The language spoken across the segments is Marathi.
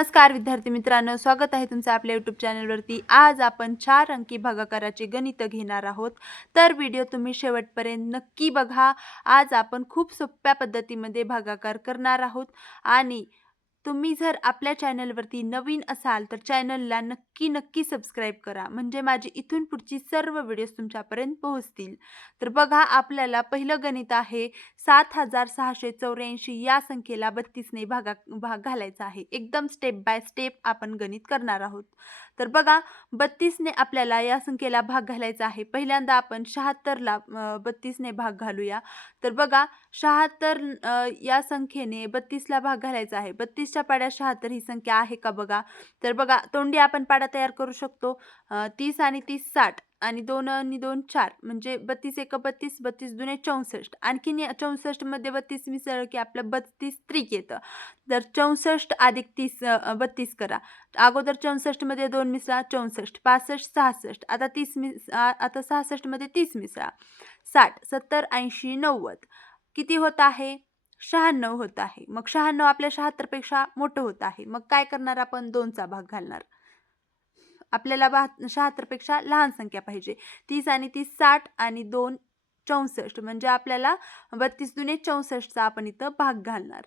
नमस्कार विद्यार्थी मित्रांनो, स्वागत आहे तुमचं आपल्या यूट्यूब चॅनलवरती। आज आपण 4 अंकी भागाकाराचे गणित घेणार आहोत, तर व्हिडिओ तुम्ही शेवटपर्यंत नक्की बघा। आज आपण खूप सोप्या पद्धतीमध्ये भागाकार करणार आहोत आणि तुम्ही जर आपल्या चॅनलवरती नवीन असाल तर चॅनलला नक्की सबस्क्राईब करा, म्हणजे माझी इथून पुढची सर्व व्हिडिओज तुमच्यापर्यंत पोहोचतील। तर बघा, आपल्याला पहिलं गणित आहे 7684 या संख्येला 32 ने भाग घालायचा आहे। एकदम स्टेप बाय स्टेप आपण गणित करणार आहोत। तर बघा, 32 ने आपल्याला या संख्येला भाग घालायचा आहे। पहिल्यांदा आपण 76 ला 32 ने भाग घालूया। तर बघा, 76 या संख्येने 32 ला भाग घालायचा आहे। 32 च्या पाड्यात 76 ही संख्या आहे का बघा। तर बघा, तोंडी आपण पाडा तयार करू शकतो। 30 आणि 30 60 आणि 2 आणि 2 4 म्हणजे 32 एक 32, 32 दुने 64। आणखीन 64 मध्ये 32 मिसळलं की आपलं 32 त्रिक येतं। तर 64 अधिक 30 32 करा। अगोदर 64 मध्ये 2 मिसळा, 64 65 66 आता 66 मध्ये 30 मिसळा, 60 70 80 90 किती होत आहे? 96 होत आहे। मग 96 आपल्या 76 पेक्षा मोठं होत आहे। मग काय करणार आपण? 2 चा भाग घालणार। आपल्याला 76 पेक्षा लहान संख्या पाहिजे। 30 आणि 30 60 आणि 2 64 म्हणजे आपल्याला 32 दुने 64 चा आपण इथं भाग घालणार।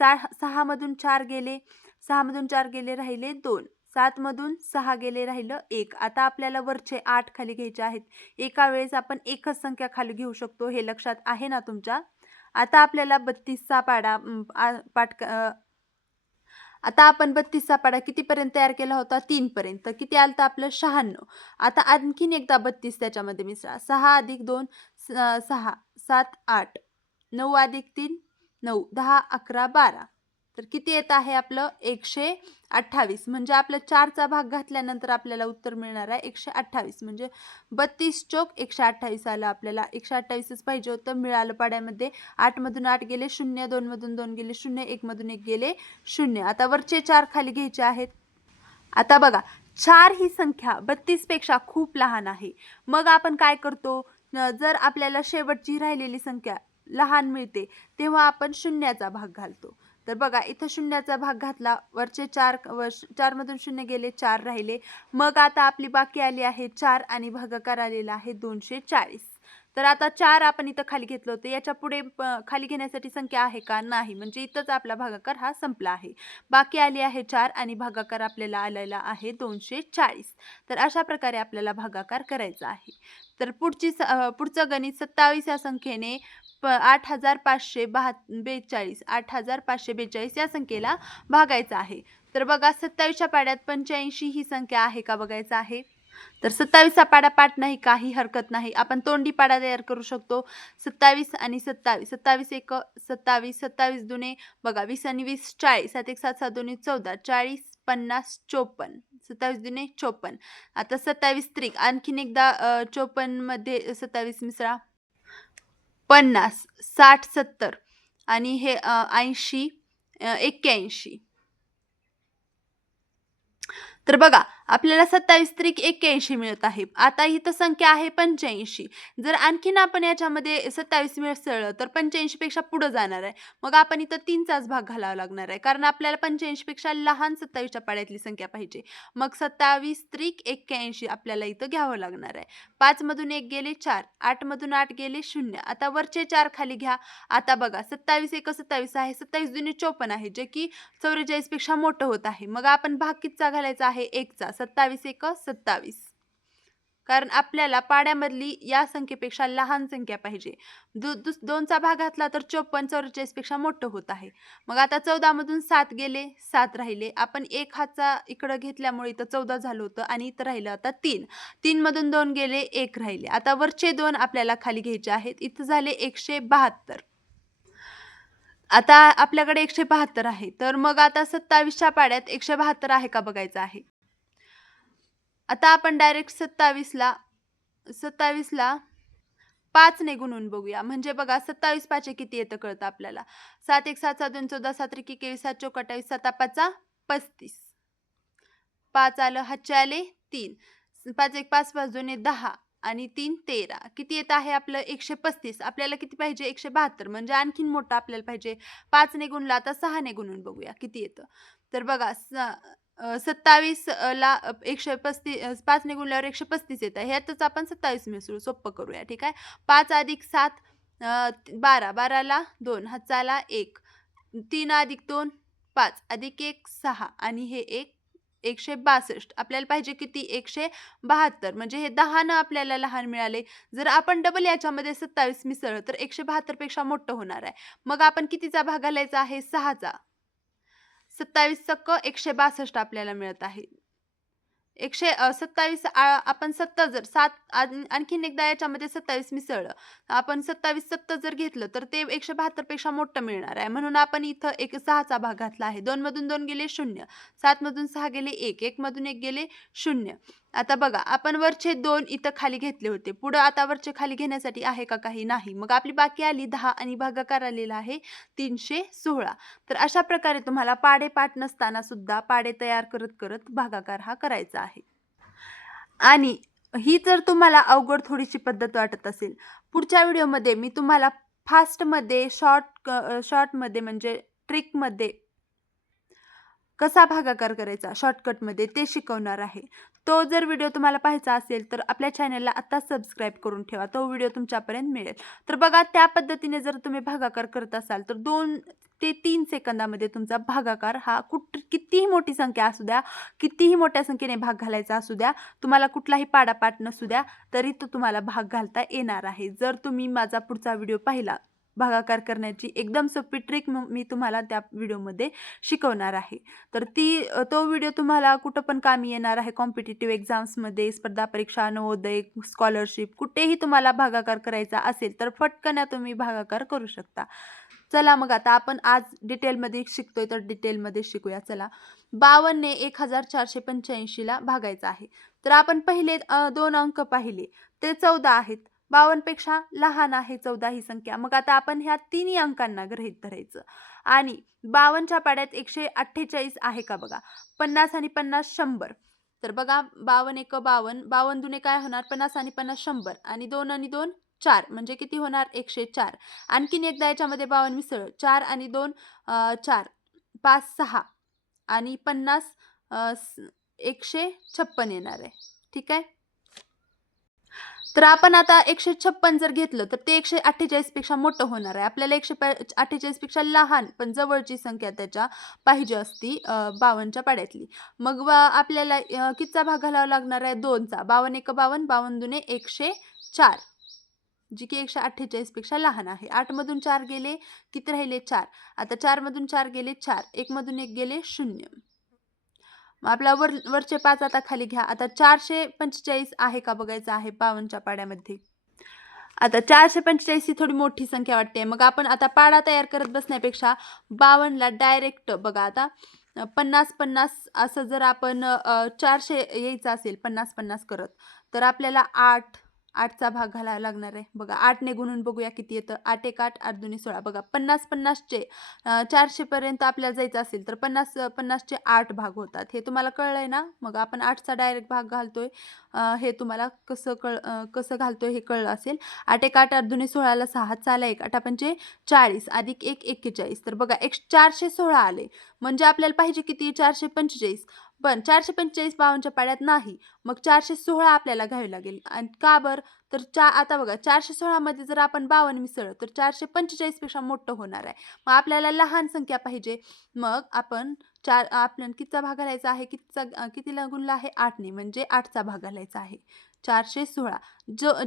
6 मधून 4 गेले, 6 मधून 4 गेले राहिले 2, 7 मधून 6 गेले राहिलं 1। आता आपल्याला वरचे 8 खाली घ्यायचे आहेत। एका वेळेस आपण एकच संख्या खाली घेऊ शकतो, हे लक्षात आहे ना तुमच्या? आता आपल्याला 32 चा पाडा आता आपण 32 चा पाडा कितीपर्यंत तयार केला होता? 3 पर्यंत। किती आलं आपलं? 96। आता आणखीन एकदा 32 त्याच्यामध्ये मिसळा। 6 अधिक 2 6 7 8 9 अधिक 3 9 10 11 12 तर किती येत आहे आपलं? 128। म्हणजे आपलं 4 चा भाग घातल्यानंतर आपल्याला उत्तर मिळणार आहे 128। म्हणजे 32 चोक 128 आलं आपल्याला। 128च पाहिजे होतं, मिळालं पाड्यामध्ये। 8 मधून 8 गेले 0, 2 मधून 2 गेले 0, 1 मधून 1 गेले 0। आता वरचे 4 खाली घ्यायचे आहेत। आता बघा, 4 ही संख्या 32 पेक्षा खूप लहान आहे। मग आपण काय करतो? जर आपल्याला शेवटची राहिलेली संख्या लहान मिळते तेव्हा आपण शून्याचा भाग घालतो। तर बघा, इथं शून्याचा भाग घातला, वरचे 4 मधून 0 गेले 4 राहिले। मग आता आपली बाकी आली आहे 4 आणि भागाकार आलेला आहे 240। तर आता 4 आपण इथं खाली घेतलं होतं, याच्या पुढे खाली घेण्यासाठी संख्या आहे का? नाही, म्हणजे इथंच आपला भागाकार हा संपला आहे। बाकी आली आहे 4 आणि भागाकार आपल्याला आलेला आहे 240। तर अशा प्रकारे आपल्याला भागाकार करायचा आहे। तर पुढचं गणित 27 या संख्येने 8542 या संख्येला भागायचं आहे। तर बघा, 27 च्या पाड्यात 85 ही संख्या आहे का बघायचं आहे। तर 27 चा पाडा पाठ नाही, काही हरकत नाही, आपण तोंडी पाडा तयार करू शकतो। 27 आणि 27 27 एक 27 27 दुने बघा 20 आणि 20 40 7 एक 7 7 दोन्ही 14 40 50 54 27 दुने 54। आता 27 त्रिक आणखीन एकदा 54 मध्ये 27 मिसळा, 50 60 70 आणि हे 80 81। तर बघा, आपल्याला 27 त्रिक 81 मिळत आहे। आता इथं संख्या आहे 85। जर आणखीन आपण याच्यामध्ये 27 मिसळलं तर 85 पेक्षा पुढे जाणार आहे। मग आपण इथं 3 चाच भाग घालावा लागणार आहे, कारण आपल्याला 85 पेक्षा लहान 27 च्या पाड्यातली संख्या पाहिजे। मग 27 त्रिक 81 आपल्याला इथं घ्यावं लागणार आहे। 5 मधून 1 गेले 4, 8 मधून 8 गेले 0। आता वरचे 4 खाली घ्या। आता बघा, 27 एक 27 आहे, 27 दुने 54 आहे, जे की 44 पेक्षा मोठं होत आहे। मग आपण भाग कितीचा घालायचा आहे? 1 चा। 27 एक 27, कारण आपल्याला पाड्यामधली या संख्येपेक्षा लहान संख्या पाहिजे। 2 चा भाग घातला तर 54 44 पेक्षा मोठं होत आहे। मग आता 14 मधून 7 गेले 7 राहिले, आपण एक हातचा इकडं घेतल्यामुळे इथं 14 झालं होतं आणि इथं राहिलं आता 3, 3 मधून 2 गेले 1 राहिले। आता वरचे 2 आपल्याला खाली घ्यायचे आहेत। इथं झाले 172। आता आपल्याकडे 172 आहे, तर मग आता 27 च्या पाड्यात 172 आहे का बघायचं आहे। आता आपण डायरेक्ट 27 ला 5 ने गुणून बघूया, म्हणजे बघा 27 पाचे किती येतं कळतं आपल्याला। 7 एक 7 7 2 14 7 त्रिक 21 7 चौक 28 7 पाचा 35, 5 आलं, हातचे आले 3, 5 एक 5 5 2 10 आणि 3 13 किती येत आहे आपलं 135. आपल्याला किती पाहिजे 172 म्हणजे आणखीन मोठं आपल्याला पाहिजे. 5 ने गुणला आता 6 ने गुणून बघूया किती येतं. तर बघा 27 ला 135 5 ने गुणल्यावर 135 येतं. ह्यातच आपण 27 मिसळू सोप्पं करूया ठीक आहे. 5 अधिक 7 12 12ला 2 हातचाला 1 3 अधिक 2 5 अधिक 1 6 आणि हे 162 आपल्याला पाहिजे किती 172 म्हणजे हे 10 न आपल्याला लहान मिळाले. जर आपण डबल याच्यामध्ये 27 मिसळलं तर 172 पेक्षा मोठं होणार आहे. मग आपण कितीचा भाग घालायचा आहे 6चा. 27 चक्क 162 आपल्याला मिळत आहे. 127 आपण 70 जर 7 आणखीन एकदा याच्यामध्ये 27 मिसळलं. आपण 27 70 जर घेतलं तर ते 172 पेक्षा मोठं मिळणार आहे. म्हणून आपण इथं 6चा भाग घातला आहे. 2 मधून 2 गेले 0. 7 मधून 6 गेले 1. 1 मधून 1 गेले 0. आता बघा आपण वरचे 2 इथं खाली घेतले होते. पुढं आता वरचे खाली घेण्यासाठी आहे का काही नाही. मग आपली बाकी आली 10 आणि भागाकार आलेला आहे 316. तर अशा प्रकारे तुम्हाला पाढे पाठ नसताना सुद्धा पाढे तयार करत करत भागाकार हा करायचा आहे. आणि ही जर तुम्हाला अवघड थोडीशी पद्धत वाटत असेल, पुढच्या व्हिडिओमध्ये मी तुम्हाला फास्टमध्ये शॉर्टमध्ये म्हणजे ट्रिकमध्ये कसा भागाकार करायचा शॉर्टकटमध्ये ते शिकवणार आहे. तो जर व्हिडिओ तुम्हाला पाहायचा असेल तर आपल्या चॅनलला आत्ता सबस्क्राईब करून ठेवा. तो व्हिडिओ तुमच्यापर्यंत मिळेल. तर बघा त्या पद्धतीने जर तुम्ही भागाकार करत असाल तर 2 ते 3 सेकंदामध्ये तुमचा भागाकार हा कितीही मोठी संख्या असू द्या, कितीही मोठ्या संख्येने भाग घालायचा असू द्या, तुम्हाला कुठलाही पाडापाठ नसू द्या, तरी तो तुम्हाला भाग घालता येणार आहे. जर तुम्ही माझा पुढचा व्हिडिओ पाहिला भागाकार करण्याची एकदम सोपी ट्रिक मी तुम्हाला त्या व्हिडिओमध्ये शिकवणार आहे. तर तो व्हिडिओ तुम्हाला कुठं पण कामी येणार आहे. कॉम्पिटिटिव्ह एक्झाम्समध्ये, स्पर्धा परीक्षा, नवोदय, स्कॉलरशिप कुठेही तुम्हाला भागाकार करायचा असेल तर फटकन तुम्ही भागाकार करू शकता. चला मग आता आपण आज डिटेलमध्ये शिकतोय तर डिटेलमध्ये शिकूया. चला 52 ने 1485 ला भागायचं आहे. तर आपण पहिले 2 अंक पाहिले ते 14 आहेत. 52 पेक्षा लहान आहे 14 ही संख्या. मग आता आपण ह्या तिन्ही अंकांना गृहीत धरायचं आणि 52च्या पाड्यात 148 आहे का बघा. 50 आणि 50 100. तर बघा 52 एक 52 52 दुने काय होणार 50 आणि 50 100 आणि 2 आणि 2 4 म्हणजे किती होणार 104. आणखीन एकदा याच्यामध्ये 52 मिसळ 4 आणि 2 4 5 6 आणि 50 156 येणार आहे. ठीक आहे. तर आपण आता 156 जर घेतलं तर ते 148 पेक्षा मोठं होणार आहे. आपल्याला 148 पेक्षा लहान पण जवळची संख्या त्याच्या पाहिजे असती 52च्या पाड्यातली. मग आपल्याला कितीचा भाग घालावा लागणार आहे 2चा. 52 एक 52 52 दुने 104 जी की 148 पेक्षा लहान आहे. 8 मधून 4 गेले किती राहिले 4. आता 4 मधून 4 गेले 4. 1 मधून 1 गेले 0. मग आपला वरचे 5 आता खाली घ्या. आता 445 आहे का बघायचं आहे 52च्या पाड्यामध्ये. आता 445 ही थोडी मोठी संख्या वाटते. मग आपण आता पाडा तयार करत बसण्यापेक्षा 52ला डायरेक्ट बघा आता 50-50 असं जर आपण 400 यायचं असेल 50-50 करत तर आपल्याला 8चा भाग घालावा लागणार आहे. बघा 8 ने गुणून बघूया किती येतं. 8 एक 8 8 दुनी 16. बघा 50-50चे 400 पर्यंत आपल्याला जायचं असेल तर 50-50चे 8 भाग होतात. हे तुम्हाला कळलंय ना. मग आपण 8चा डायरेक्ट भाग घालतोय. हे तुम्हाला कसं घालतोय हे कळलं असेल. 8 एक 8 8 दुनी 16ला 6 हातचाला 1 8 पंचे 40 अधिक 1 41. तर बघा 416 आले. म्हणजे आपल्याला पाहिजे किती 445. पण 445 52च्या पाड्यात नाही. मग 416 आपल्याला घ्यावी लागेल. आणि का बरं तर आता बघा 416 मध्ये जर आपण 52 मिसळलं तर 445 पेक्षा मोठं होणार आहे. मग आपल्याला लहान संख्या पाहिजे. मग आपण आपल्याला कितीचा भाग घालायचा आहे कितीला गुणला आहे 8 ने म्हणजे 8चा भाग घालायचा आहे. 416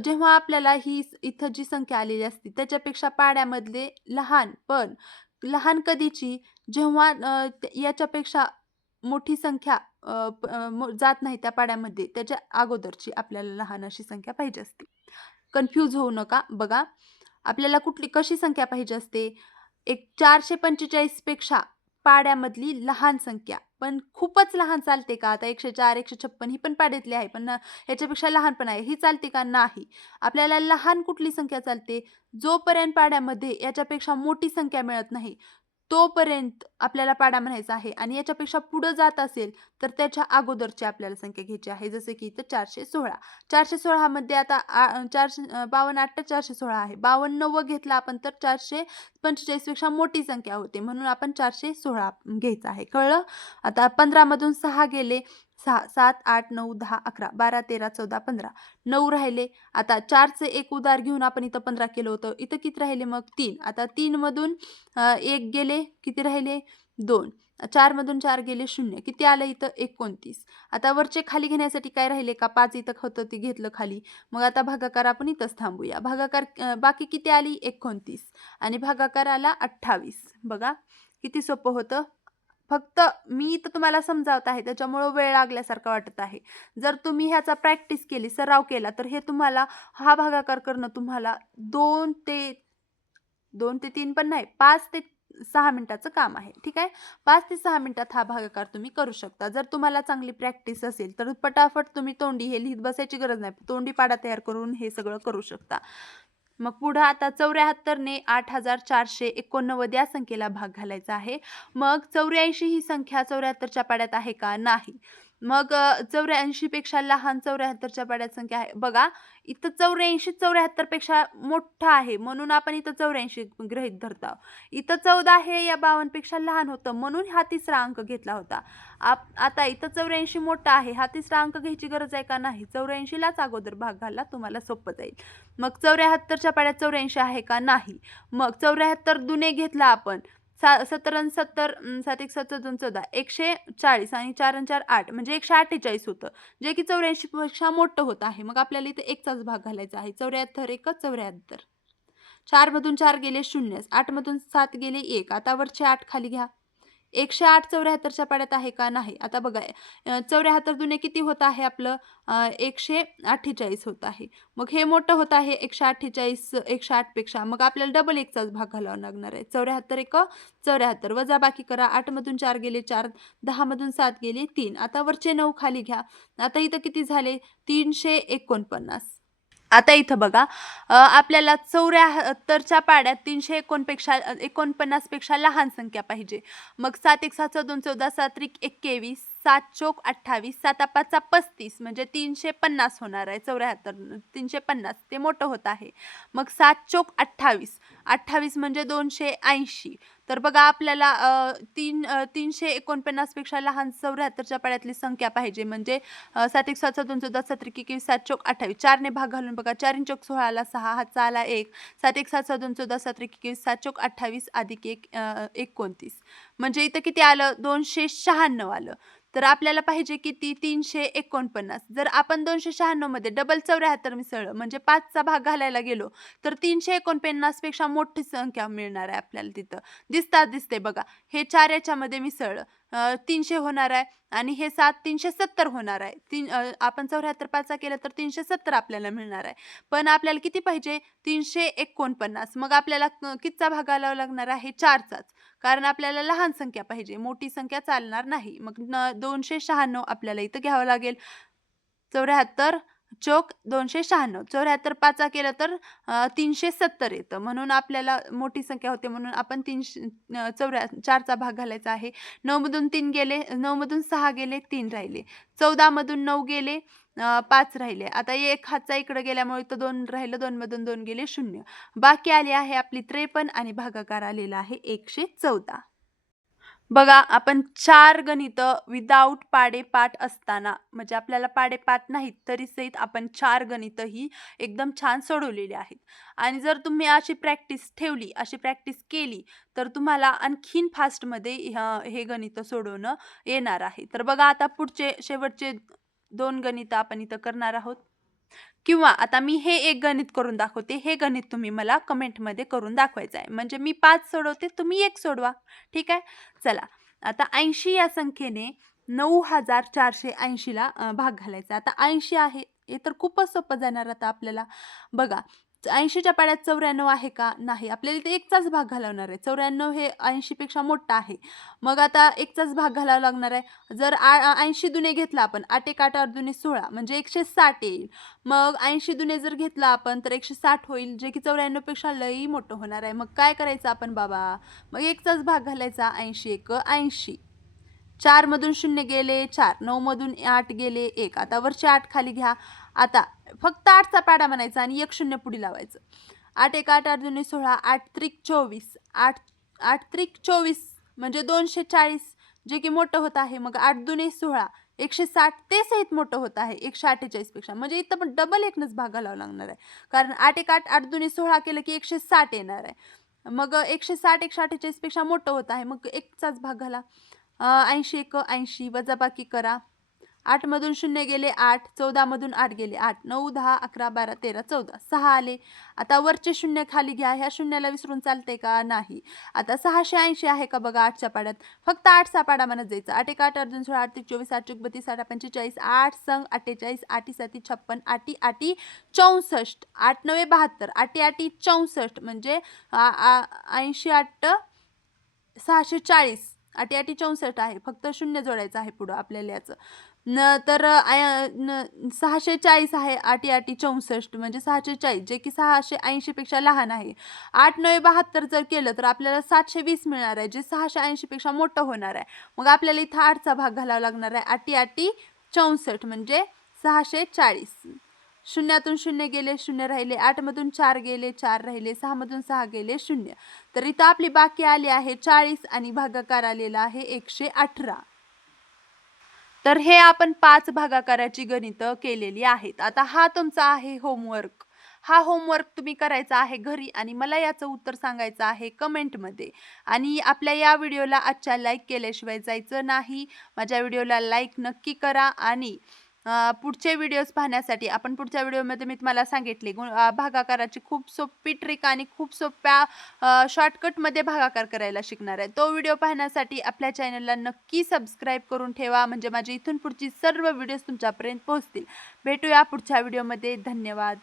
जेव्हा आपल्याला ही इथं जी संख्या आलेली असते त्याच्यापेक्षा पाड्यामधले लहान पण लहान कधीची जेव्हा याच्यापेक्षा मोठी संख्या जात नाही त्या पाड्यामध्ये त्याच्या अगोदरची आपल्याला लहान अशी संख्या पाहिजे असते. कन्फ्यूज होऊ नका. बघा आपल्याला कशी संख्या पाहिजे असते 445 पेक्षा पाड्यामधली लहान संख्या. पण खूपच लहान चालते का आता 104 156 ही पण पाड्यातली आहे पण ह्याच्यापेक्षा लहान पण आहे ही चालते का नाही. आपल्याला लहान कुठली संख्या चालते जोपर्यंत पाड्यामध्ये याच्यापेक्षा मोठी संख्या मिळत नाही तोपर्यंत आपल्याला पाडा म्हणायचा आहे आणि याच्यापेक्षा पुढं जात असेल तर त्याच्या अगोदरची आपल्याला संख्या घ्यायची आहे. जसं की इथं 416. 416 मध्ये आता 52 8 416 आहे. 52 घेतला आपण तर 445 पेक्षा मोठी संख्या होते, म्हणून आपण 416 घ्यायचं आहे. कळलं? आता 15 मधून 6 गेले, 6 7 8 9 10 11 12 13 14 15 9 राहिले. आता 4चे एक उधार घेऊन आपण इथं 15 केलं होतं. इथं किती राहिले मग 3. आता 3 मधून 1 गेले, किती राहिले 2. 4 मधून 4 गेले 0. किती आलं इथं 29. आता वरचे खाली घेण्यासाठी काय राहिले का 5 इथं होतं ते घेतलं खाली. मग आता भागाकार आपण इथंच थांबूया. भागाकार बाकी किती आली 29 आणि भागाकार आला 28. बघा किती सोपं होतं. फक्त मी इथं तुम्हाला समजावत आहे त्याच्यामुळं वेळ लागल्यासारखं वाटत आहे. जर तुम्ही ह्याचा प्रॅक्टिस केली, सराव केला तर हे तुम्हाला हा भागाकार करणं तुम्हाला 2 ते 3 पण नाही, 5 ते 6 मिनिटाचं काम आहे. ठीक आहे. 5 ते 6 मिनिटात हा भागाकार तुम्ही करू शकता. जर तुम्हाला चांगली प्रॅक्टिस असेल तर पटापट तुम्ही तोंडी हे लिहित बसायची गरज नाही. तोंडी पाडा तयार करून हे सगळं करू शकता. मग पुढं आता 74 ने 8489 या संख्येला भाग घालायचा आहे. मग 84 ही संख्या 74च्या पाड्यात आहे का? नाही. मग 84 पेक्षा लहान 74च्या पाड्यात संख्या आहे. बघा इथं 84 74 पेक्षा मोठा आहे म्हणून आपण इथं 84 गृहीत धरत आहोत. इथं 14 हे या 52 पेक्षा लहान होतं म्हणून हा तिसरा अंक घेतला होता. आता इथं 84 मोठा आहे, हा तिसरा अंक घ्यायची गरज आहे का? नाही. 84लाच अगोदर भाग घाला, तुम्हाला सोपं जाईल. मग 74च्या पाड्यात 84 आहे का? नाही. मग 74 दुने घेतला आपण, 70 आणि 70 7 1 7 2 14 140 आणि 4 आणि 4 8 म्हणजे 148 होतं, जे की 84 पेक्षा मोठं होत आहे. मग आपल्याला इथे एकचाच भाग घालायचा आहे. 74 1 74. 4 मधून 4 गेले 0, 8 मधून 7 गेले 1. आता वरचे 8 खाली घ्या. 108 74च्या पाड्यात आहे का? नाही. आता बघा 74 दुने किती होत आहे आपलं 148 होत आहे. मग हे मोठं होत आहे 148 108 पेक्षा. मग आपल्याला डबल एकचाच भाग घालावा लागणार आहे. 74 1 74 वजाबाकी करा. 8 मधून 4 गेले 4, 10 मधून 7 गेले 3. आता वरचे 9 खाली घ्या. आता इथं किती झाले 349. आता इथं बघा आपल्याला 74च्या पाड्यात 349 पेक्षा लहान संख्या पाहिजे. मग 7 1 7 2 14 7 3 21 7 चोक 28 7 5 35 म्हणजे 350 होणार आहे. 74 350 ते मोठं होत आहे. मग 7 चोक 28 28 म्हणजे 280. तर बघा आपल्याला 349 पेक्षा लहान 74च्या पाड्यातली संख्या पाहिजे. म्हणजे 7 1 7 2 14 7 3 21 7 चोक 28 4 ने भाग घालून बघा. 4 चोक 16 6 हातचा आला 1. 7 1 7 2 14 7 3 21 7 चोक 28 अधिक 1 29 म्हणजे इथं किती आलं 296 आलं. तर आपल्याला पाहिजे किती 349. जर आपण 296 मध्ये डबल 74 मिसळलं म्हणजे 5चा भाग घालायला गेलो तर 349 पेक्षा मोठी संख्या मिळणार आहे आपल्याला. तिथं दिसते बघा. हे 4 याच्यामध्ये मिसळलं 300 होणार आहे आणि हे 7 370 होणार आहे. आपण 74 5चा केलं तर 370 आपल्याला मिळणार आहे. पण आपल्याला किती पाहिजे 349. मग आपल्याला कितीचा भाग घालावा लागणार आहे 4चाच, कारण आपल्याला लहान संख्या पाहिजे, मोठी संख्या चालणार नाही. मग 296 आपल्याला इथं घ्यावं लागेल. 74 चोक 296. 74 5चा केलं तर 370 येतं. म्हणून आपल्याला मोठी संख्या होते म्हणून आपण 4चा भाग घालायचा आहे. 9 मधून 3 गेले, 9 मधून 6 गेले 3 राहिले. 14 मधून 9 गेले 5 राहिले. आता एक हातचा इकडे गेल्यामुळे इथं 2 राहिलं, 2 मधून 2 गेले 0. बाकी आली आहे आपली 53 आणि भागाकार आलेला आहे 114. बघा आपण 4 गणितं विदाऊट पाडेपाठ असताना, म्हणजे आपल्याला पाडेपाठ नाहीत तरी सहित आपण 4 गणितं ही एकदम छान सोडवलेली आहेत. आणि जर तुम्ही अशी प्रॅक्टिस ठेवली, अशी प्रॅक्टिस केली तर तुम्हाला आणखीन फास्टमध्ये हे गणितं सोडवणं येणार आहे. तर बघा आता पुढचे शेवटचे 2 गणितं आपण इथं करणार आहोत. किंवा आता मी हे एक गणित करून दाखवते, हे गणित तुम्ही मला कमेंटमध्ये करून दाखवायचं आहे. म्हणजे मी 5 सोडवते, तुम्ही 1 सोडवा. ठीक आहे. चला आता 80 या संख्येने 9480 ला भाग घालायचा. आता 80 आहे, हे तर खूपच सोपं जाणार आता आपल्याला. बघा 80च्या पाड्यात 94 आहे का? नाही. आपल्याला इथे 1चाच भाग घालवणार आहे. 94 हे 80 पेक्षा मोठं आहे. मग आता 1चाच भाग घालावा लागणार आहे. जर 80 दुने घेतला आपण, 8 एक 8 8 दुने 16 म्हणजे 160 येईल. मग 80 दुने जर घेतला आपण तर 160 होईल, जे की 94 पेक्षा लई मोठं होणार आहे. मग काय करायचं आपण बाबा? मग 1चाच भाग घालायचा. 80 एक 80. 4 मधून 0 गेले 4, 9 मधून 8 गेले 1. आता वरचे 8 खाली घ्या. आता फक्त 8चा पाढा म्हणायचा आणि 1 शून्य पुढे लावायचं. 8 एक 8 8 दुने 16, 8 त्रिक 24, 8 त्रिक 24 म्हणजे 240, जे की मोठं होत आहे. मग 8 दुने 16, 160 ते सहित मोठं होत आहे 148 पेक्षा. म्हणजे इथं पण डबल एकनंच भाग घालावा लागणार आहे. कारण 8 एक 8 8 दुने 16 केलं की 160 येणार आहे. मग 160 148 पेक्षा मोठं होत आहे. मग 1चाच भाग घाला. 80 एक 80 वजाबाकी करा. 8 मधून 0 गेले 8, 14 मधून 8 गेले 8, 9 10 11 12 13 14, 6 आले. आता वरचे शून्य खाली घ्या. ह्या शून्याला विसरून चालते का? नाही. आता 680 आहे का बघा 8च्या पाड्यात? फक्त 8चा पाडा म्हणत जायचा. 8 एक 8 8 2 16 8 3 24 8 चौक 32 8 45 8 संग 48 8 7 56 8 8 64 8 9 72 8 8 64 म्हणजे 80 8 640 8 8 64 आहे. फक्त शून्य जोडायचं आहे पुढं आपल्याला याचं. तर 640 आहे 8 8 64 म्हणजे 640 जे की 680 पेक्षा लहान आहे. 8 9 72 जर केलं तर आपल्याला 720 मिळणार आहे, जे 680 पेक्षा मोठं होणार आहे. मग आपल्याला इथं 8चा भाग घालावा लागणार आहे. 8 8 64 म्हणजे 640. शून्यातून 0 गेले 0 राहिले, 8 मधून 4 गेले 4 राहिले, 6 मधून 6 गेले 0. तर इथं आपली बाकी आली आहे 40 आणि भागाकार आलेला आहे 118. तर हे आपण 5 भागाकाराची गणितं केलेली आहेत. आता हा तुमचा आहे होमवर्क. हा होमवर्क तुम्ही करायचा आहे घरी आणि मला याचं उत्तर सांगायचं आहे कमेंटमध्ये. आणि आपल्या या व्हिडिओला आजच्या लाईक केल्याशिवाय जायचं नाही. माझ्या व्हिडिओला लाईक नक्की करा आणि पुढचे व्हिडिओज पाहण्यासाठी आपण पुढच्या व्हिडिओमध्ये मी तुम्हाला सांगितले भागाकाराची खूप सोपी ट्रिक आणि खूप सोप्या शॉर्टकटमध्ये भागाकार करायला शिकणार आहे. तो व्हिडिओ पाहण्यासाठी आपल्या चॅनलला नक्की सबस्क्राईब करून ठेवा, म्हणजे माझी इथून पुढची सर्व व्हिडिओज तुमच्यापर्यंत पोहोचतील. भेटूया पुढच्या व्हिडिओमध्ये. धन्यवाद.